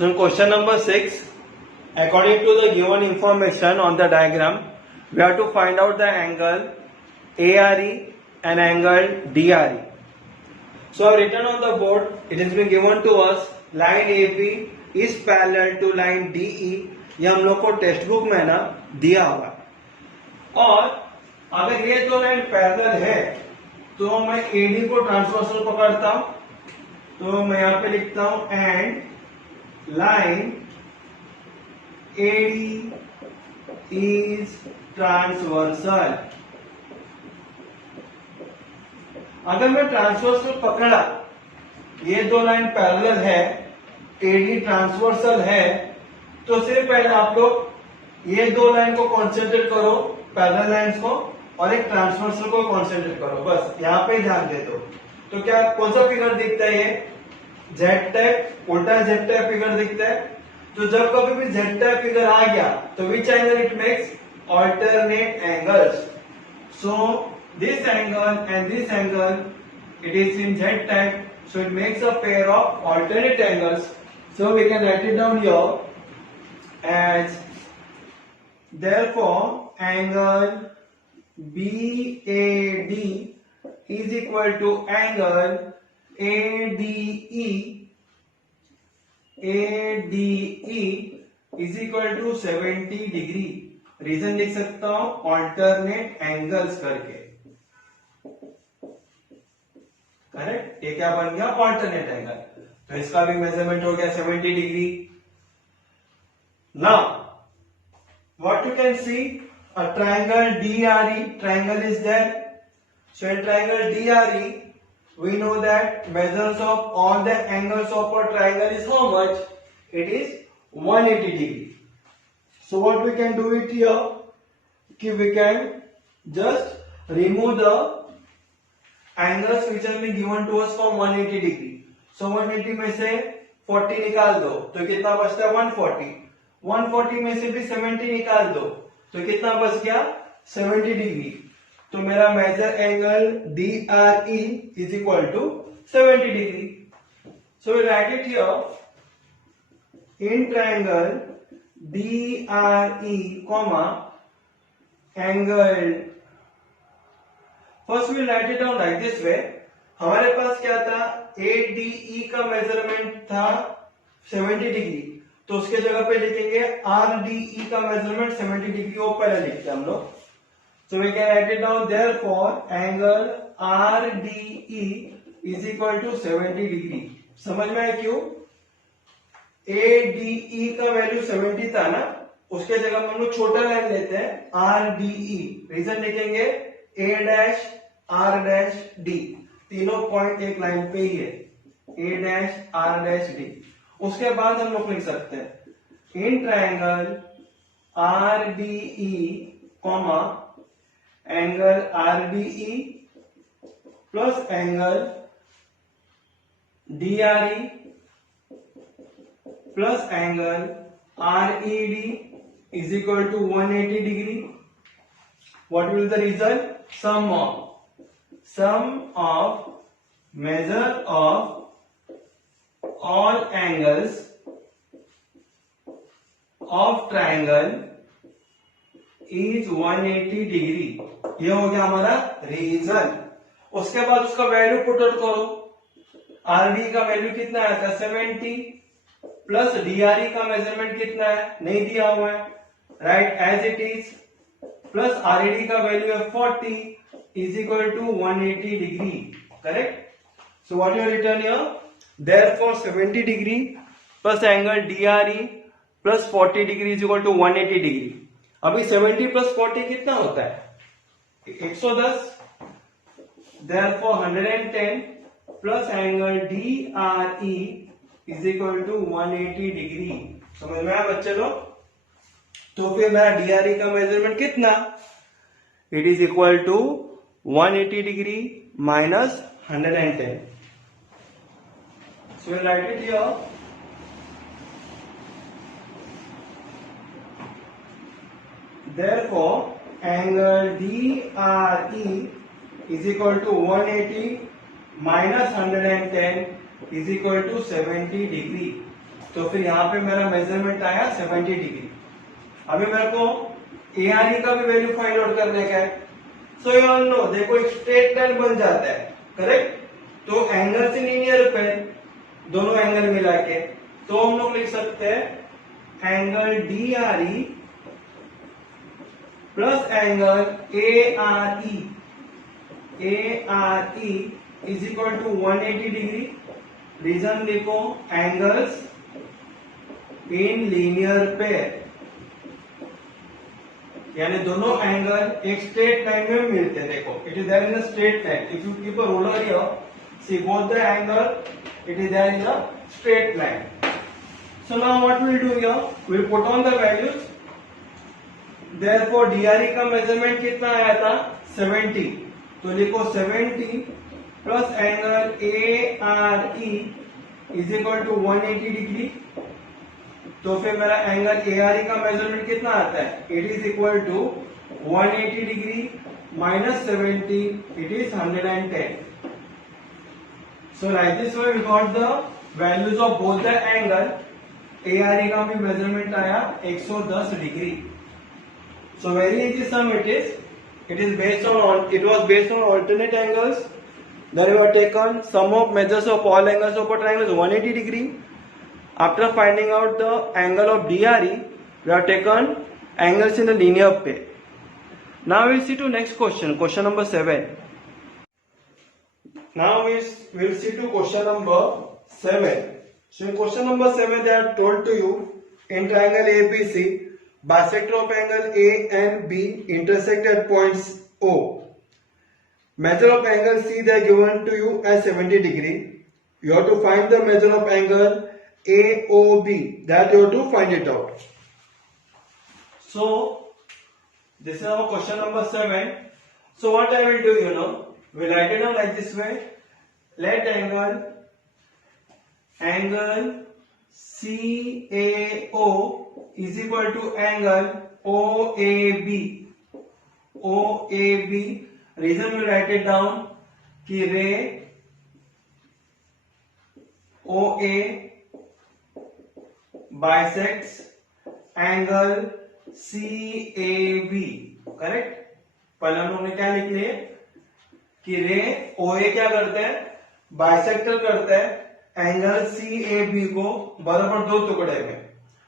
So in question number 6, according to the given information on the diagram, we have to find out the angle ARE and angle DRE. So I have written on the board, it has been given to us, line AB is parallel to line DE. ये हम लोग को text book में ना दिया हुआ, और अगर ये दो लाइन पैरेलल है तो मैं AD को ट्रांसवर्सल पकड़ता हूं, तो मैं यहां पे लिखता हूं and line AD is transversal. अगर मैं ट्रांसवर्सल पकड़ा, ये दो लाइन पैरेलल है, AD ट्रांसवर्सल है, तो सिर्फ पहले आप लोग ये दो लाइन को कॉन्सेंट्रेट करो, पैरेलल लाइंस को, और एक ट्रांसवर्सल को कॉन्सेंट्रेट करो. बस यहां पे ध्यान दे दो. तो क्या कौन सा फिगर दिखता है? ये जेड टाइप, उल्टा जेड टाइप फिगर दिखता है. तो जब कभी भी जेड टाइप फिगर आ गया तो which angle it makes? Alternate angles. So this angle and this angle, it is in Z type, so it makes a pair of alternate angles. So we can write it down here as, therefore angle BAD is equal to angle ADE is equal to 70 degree. Reason लिख सकता हूं alternate angles करके. Correct. ये क्या बन गया? Alternate angle. तो इसका भी मेजरमेंट हो गया 70 degree. Now what you can see, a triangle DRE, triangle is there. So in triangle DRE, we know that measures of all the angles of a triangle is how much? It is 180 degree. So what we can do it here, we can just remove the angles which have been given to us from 180 degree. So 180 में से 40 निकाल दो तो कितना बचता है? 140. 140 में से भी 70 निकाल दो तो कितना बच गया? 70 डिग्री. तो मेरा major angle DRE is equal to 70 degree. So we write it here. In triangle DRE, angle, first we write it down like this way. हमारे पास क्या था? ADE का मेजरमेंट था 70 डिग्री, तो उसके जगह पे लिखेंगे RDE का मेजरमेंट 70 डिग्री को पहले लिखते हैं हम लोग. So we can write it down, therefore angle RDE is equal to 70 degree. समझ में आया क्यों? ADE का वैल्यू 70 था ना, उसके जगह हम लोग छोटा लाइन लेते हैं RDE. रीजन लिखेंगे A dash R dash D, तीनों पॉइंट एक लाइन पे ही है, A dash R dash D. उसके बाद हम लोग लिख सकते हैं in triangle RDE, angle RDE plus angle DRE plus angle RED is equal to 180 degree. What will the result? Sum of measure of all angles of triangle is 180 degree. ये हो गया हमारा रीजन. उसके बाद उसका वैल्यू पुट आउट करो. RD का value कितना आया था? 70 प्लस DRE का मेजरमेंट कितना है? नहीं दिया हुआ है. Right as it is. Plus RED का वैल्यू है 40 is equal to 180 degree. Correct. So what you return here? Therefore 70 degree plus angle DRE plus 40 degree is equal to 180 degree. अभी 70 प्लस 40 कितना होता है? 110. Therefore 110 plus angle DRE is equal to 180 degree. समझ में आया बच्चे लोग? तो फिर मेरा DRE का मेजरमेंट कितना? It is equal to 180 degree minus 110. So we'll write it here. Therefore angle DRE is equal to 180 minus 110 is equal to 70 degree. तो फिर यहाँ पे मेरा मेजरमेंट आया 70 डिग्री। अभी मेरे को ARE का भी वैल्यू फाइंड आउट करने का है। सो यू ऑल नो, देखो एक स्ट्रेट लाइन बन जाता है, करेक्ट। तो एंगल से लीनियर पे दोनों एंगल मिला के, तो हम लोग लिख सकते हैं angle DRE plus angle ARE is equal to 180 degree. Reason लिखो, एंगल्स इन लीनियर पेयर, यानी दोनों एंगल एक स्ट्रेट लाइन में मिलते हैं। देखो, it is there in a straight line. If you keep a ruler here, see both the angle, it is there in a straight line. So now what will do here, will put on the values. Therefore DRE का measurement कितना आया था, 70। तो लिखो 70 plus angle ARE is equal to 180 degree. तो फिर मेरा angle ARE का मेजरमेंट कितना आता है, it is equal to 180 degree minus 70, it is 110। So like this way we got the values of both the angle. ARE का भी measurement आया 110 degree. So very easy sum it is. It was based on alternate angles. Then we have taken sum of measures of all angles of a triangle is 180 degree. After finding out the angle of DRE, we have taken angles in the linear pair. Now we will see to next question, question number 7. Now we will see to question number 7. So in question number 7, they are told to you in triangle ABC, bisector of angle A and B intersect at points O. Measure of angle C, they are given to you as 70 degree. You have to find the measure of angle AOB, that you have to find it out. So this is our question number 7. So what I will do, we'll write it down like this way. Let angle CAO is equal to angle OAB. Reason we write it down कि रे OA bisects angle CAB, correct. पहले हम लोगों ने क्या लिख लिए कि रे OA क्या करते हैं, बाइसेक्टर करते हैं एंगल CAB को बराबर दो टुकड़े में।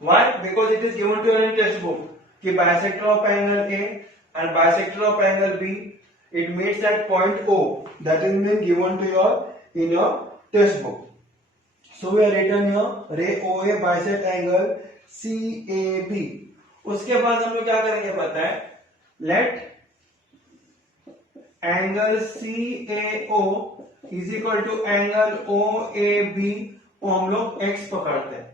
Why? Because it is given to you in textbook कि bisector of angle A and bisector of angle B, it meets at point O. That is been given to you in your textbook. So we have written here ray OA bisect angle CAB. उसके बाद हम लोग क्या करेंगे पता है, let angle CAO is equal to angle OAB को हम लोग x पकड़ते हैं।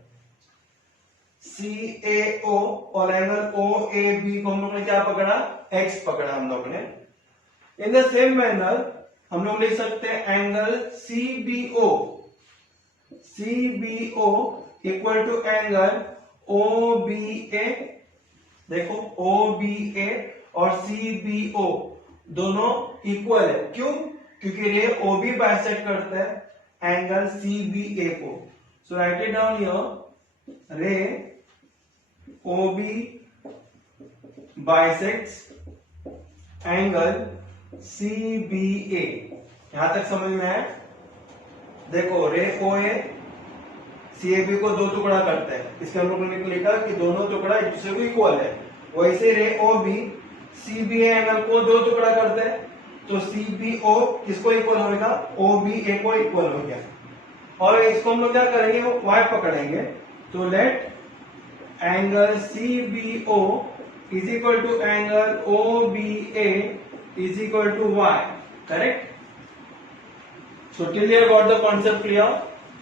CAO और एंगल OAB को हम लोग ने क्या पकड़ा, x पकड़ा हम लोग ने। इन द सेम मैनर हम लोग लिख सकते हैं angle CBO equal to angle OBA। देखो OBA और CBO दोनों इक्वल है, क्यों? क्योंकि रे OB बाइसेक्ट करता है एंगल CBA को। सो राइट इट डाउन हियर, रे OB बाइसेक्ट्स एंगल CBA। यहां तक समझ में है? देखो रे OA CAB को दो टुकड़ा करते हैं, इसके हम लोगों ने लिखा कि दोनों टुकड़ा एक दूसरे को इक्वल है। वैसे रे OB CBA एंगल को दो टुकड़ा करते हैं, तो CBO किसको इक्वल होगा, OBA को इक्वल हो गया। और इसको हम लोग क्या करेंगे, y पकड़ेंगे। तो let angle CBO is equal to angle OBA is equal to y, correct. So till you got the concept clear.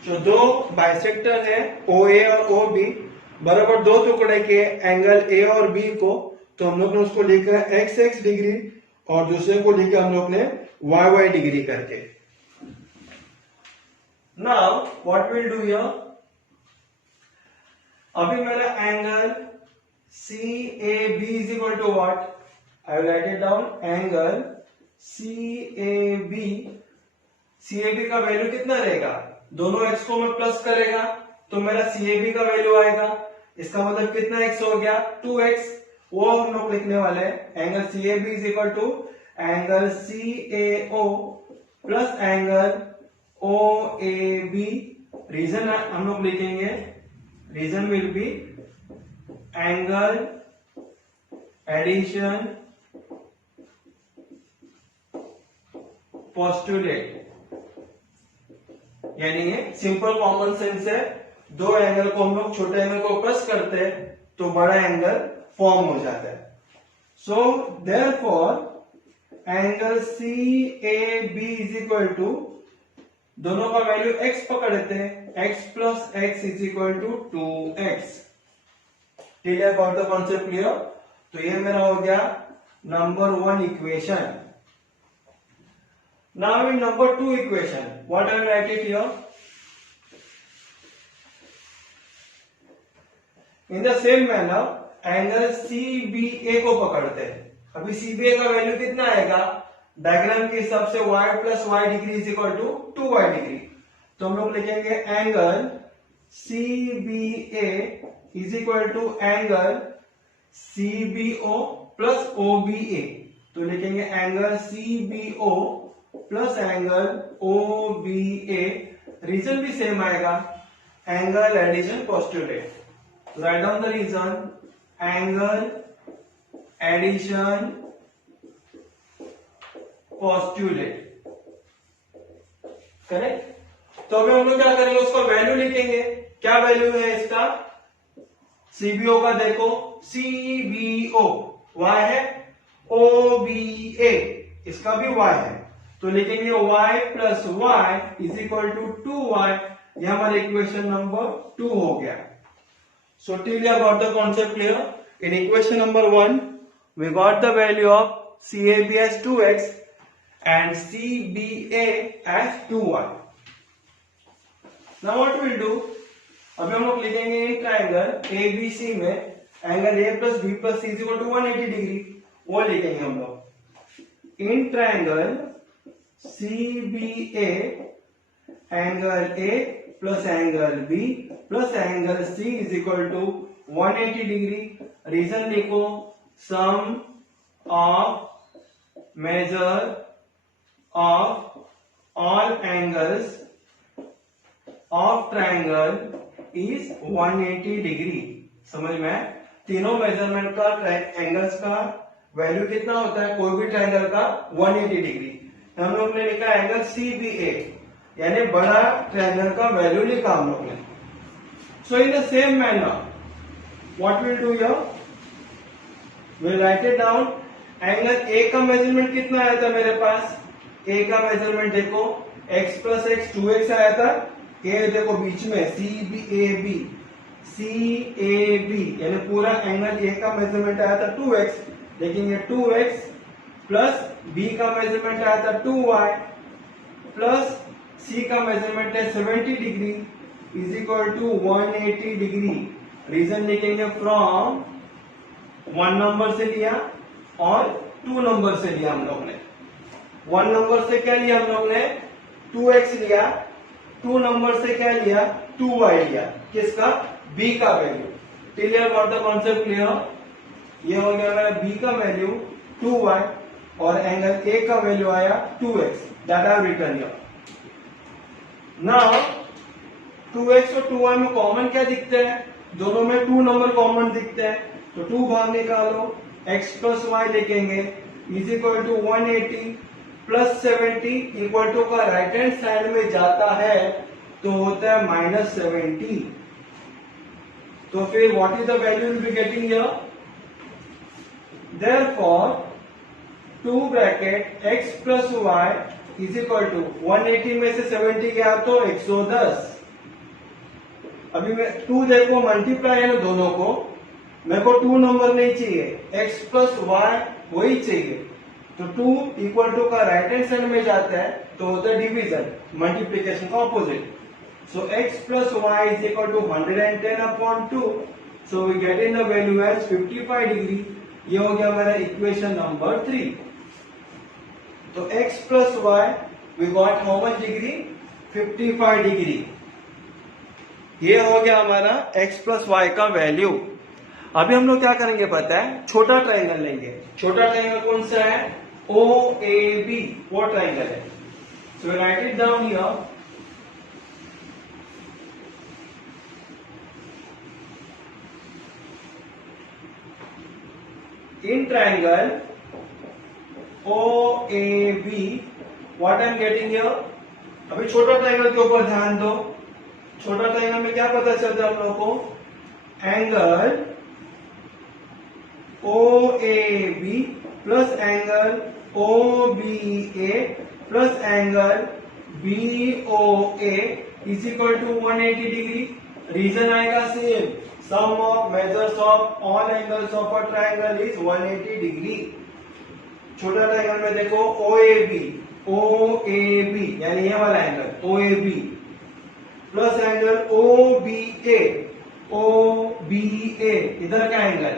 जो दो बाइसेक्टर है OA और OB बराबर दो टुकड़े के एंगल A और B को, तो हम लोग ने उसको लिखा है x डिग्री और दूसरे को लिखा हम लोग ने y डिग्री करके। Now what will do here, अभी मेरा angle CAB is equal to what, I will write it down, angle CAB का वैल्यू कितना रहेगा, दोनों x को मैं प्लस करेगा तो मेरा CAB का वैल्यू आएगा। इसका मतलब कितना x हो गया, 2x। वो हम लोग लिखने वाले हैं। Angle CAB is equal to angle CAO plus angle OAB। Reason हम लोग लिखेंगे, reason will be angle addition postulate, यानी ये सिंपल कॉमन सेंस है। दो एंगल को हम लोग छोटे एंगल को प्लस करते हैं तो बड़ा एंगल फॉर्म हो जाता है। So therefore angle CAB is equal to, दोनों का वैल्यू x पकड़ते हैं, x plus x is equal to 2x। Clear, got the concept clear? तो ये मेरा हो गया number 1 equation. Now in number 2 equation, what I will write it here? In the same manner, angle CBA को पकड़ते हैं। अभी CBA का वैल्यू कितना आएगा, डायग्राम के हिसाब से y plus y degree is equal to 2y degree. तो हम लोग लिखेंगे angle CBA is equal to angle CBO plus OBA। तो लिखेंगे angle CBO plus angle OBA। रीजन भी सेम आएगा, angle addition postulate. Write down the reason, angle addition postulate, correct. तो अभी हम लोग क्या करेंगे, उसका वैल्यू लिखेंगे। क्या वैल्यू है इसका, CBO का देखो, CBO y है, OBA इसका भी y है, तो लिखेंगे y plus y is equal to 2y। यह हमारा इक्वेशन नंबर 2 हो गया। So till you got the concept clear? In equation number 1 we got the value of CAB as 2x and CBA as 2y. Now what we'll do, अभी हम लोग लिखेंगे in triangle ABC में angle A plus B plus C is equal to 180 degree, वो लिखेंगे हम लोग। In triangle CBA angle A plus angle B plus angle C is equal to 180 degree. Reason लिखो, sum of measure of all angles of triangle is 180 degree. समझ में? तीनों measurement का angles का वैल्यू कितना होता है, कोई भी ट्राइंगल का 180 डिग्री। हम लोग ने लिखा एंगल CBA, यानी बड़ा ट्रायंगल का वैल्यू लिखा हम लोग ने। So in the same manner what will do here, will write it down. Angle A का मेजरमेंट कितना आया था मेरे पास, A का मेजरमेंट देखो x प्लस एक्स 2x आया था। A देखो बीच में CAB यानी पूरा एंगल A का मेजरमेंट आया था 2x, लेकिन ये 2x प्लस B का मेजरमेंट आया था 2y प्लस C का मेजरमेंट है 70 degree is equal to 180 degree. Reason लिखेंगे फ्रॉम 1 नंबर से लिया और 2 नंबर से लिया हम लोग ने। 1 नंबर से क्या लिया हम लोग ने, 2x लिया। 2 नंबर से क्या लिया, 2y लिया। किसका, B का value. Clear, got the concept clear? ये हो गया मेरा B का वैल्यू 2y और एंगल A का वैल्यू आया 2x, that I have written here. Now 2x और 2y में कॉमन क्या दिखते हैं, दोनों में 2 नंबर कॉमन दिखते हैं, तो 2 बाहर निकालो, x प्लस वाई लिखेंगे is equal to 180 plus 70 equal to का राइट हैंड साइड में जाता है तो होता है -70। तो फिर what is the value will be getting here, therefore 2 bracket x plus y is equal to 180 में से 70 गया तो 110। अभी मैं 2 देखो मल्टीप्लाई है ना दोनों को, मेरे को 2 नंबर नहीं चाहिए, x प्लस वाई वही चाहिए। तो 2 इक्वल टू का राइट हैंड साइड में जाता है तो होता है डिवीजन, मल्टीप्लीकेशन का opposite. So x plus y is equal to 110 upon 2, so we get in the value as 55 degree. ये हो गया मेरा इक्वेशन नंबर 3। तो x plus y we got how much degree, 55 degree. ये हो गया हमारा x प्लस वाई का वैल्यू। अभी हम लोग क्या करेंगे पता है, छोटा ट्राइंगल लेंगे। छोटा ट्राइंगल कौन सा है, ओ ए बी, वो ट्राइंगल है। So write it down here. In triangle O A B what I am getting here. अभी छोटा ट्राइंगल के ऊपर ध्यान दो। छोटा ट्राइंगल में क्या पता चलता है आप लोगों को, angle O A B plus angle O B A plus angle B O A is equal to 180 degree. Reason आएगा same, sum of measures of all angles of a triangle is 180 degree. छोटा triangle में देखो O A B यानी ये वाला angle O A B plus angle O B A इधर का angle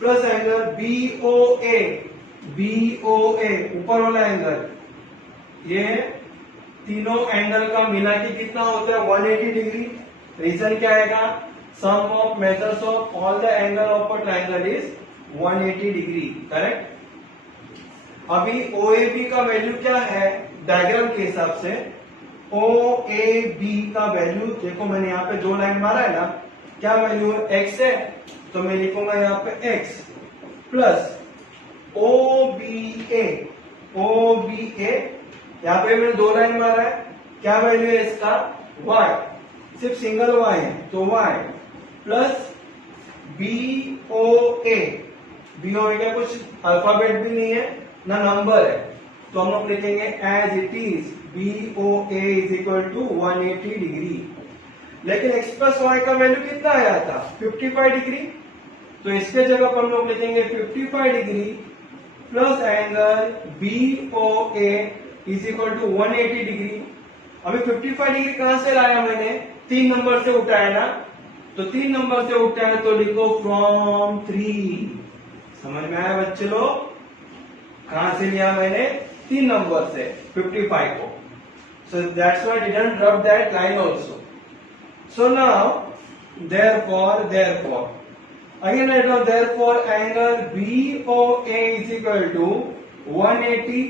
plus angle B O A ऊपर वाला एंगल, ये तीनों एंगल का मिला के कितना होता है 180 डिग्री। रीजन क्या आएगा, sum of measures of all the angle of a triangle is 180 degree, correct. अभी ओ ए बी का वैल्यू क्या है डायग्राम के हिसाब से, ओ ए बी का वैल्यू देखो, मैंने यहाँ पे 2 लाइन मारा है ना, क्या वैल्यू है, एक्स है, तो मैं लिखूंगा यहाँ पे एक्स प्लस ओ बी ए यहाँ पे मैंने 2 लाइन मारा है, क्या वैल्यू है इसका, वाई, सिर्फ सिंगल वाई है तो वाई प्लस बी ओ ए का कुछ अल्फाबेट भी नहीं है ना नंबर है, तो हम लोग लिखेंगे as it is B O A is equal to 180 degree. लेकिन एक्स प्लस वाई का वैल्यू कितना आया था 55 डिग्री, तो इसके जगह पर हम लोग लिखेंगे 55 degree plus angle B O A is equal to 180 degree. अभी 55 डिग्री कहां से लाया मैंने, 3 नंबर से उठाया ना, तो 3 नंबर से उठाया तो लिखो फ्रॉम 3। समझ में आया बच्चे लोग, कहां से लिया मैंने, 3 नंबर से 55 को। So that's why I didn't rub that line also. So now therefore again I draw therefore angle BOA is equal to 180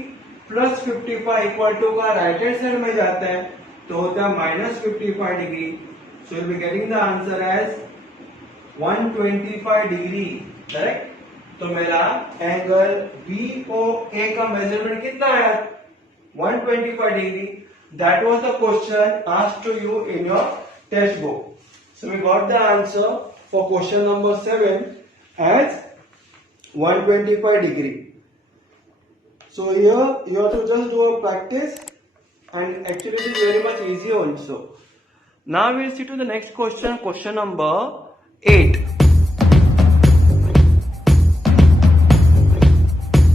plus 55 equal to का राइट हैंड साइड में जाता है तो होता है -55 degree. So will be getting the answer as 125 degree, correct. तो मेरा angle BOA का मेजरमेंट कितना आया 125 degree. That was the question asked to you in your text book. So we got the answer for question number 7 as 125 degree. So here you have to just do a practice and actually it is very much easy also. Now we'll see to the next question, question number 8.